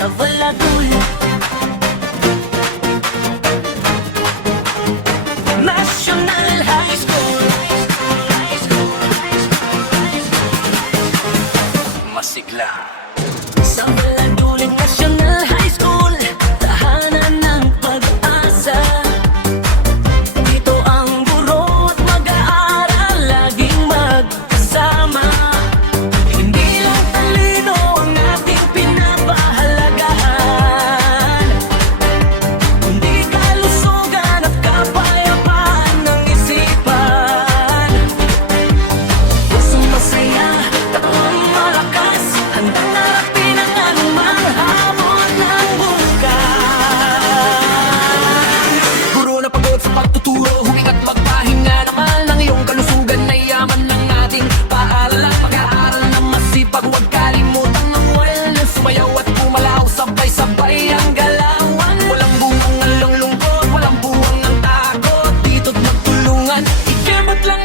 sa Valladolid. National High School, masigla. Sa Valladolid National High School, tahanan ng pag-asa. Dito ang guro at mag-aaral laging magkasama. Hindi lang talino ang ating pinapahalagahan, kundi kalusugan at kapayapaan ng isipan. Pusong masaya, takbong malakas, handang harapin ang anumang hamon ng bukas. Guro na pagod sa pagtuturo, huming at magpahinga naman ang iyong kalusugan na yaman ng ating paaralan. Pag-aaral na masipag, huwag kalimutan ng wellness. Sumayaw at pumalaw, sabay-sabay ang galawan. Walang buwang ng lungkot, walang buwang ng takot, dito't magtulungan. Ikemot lang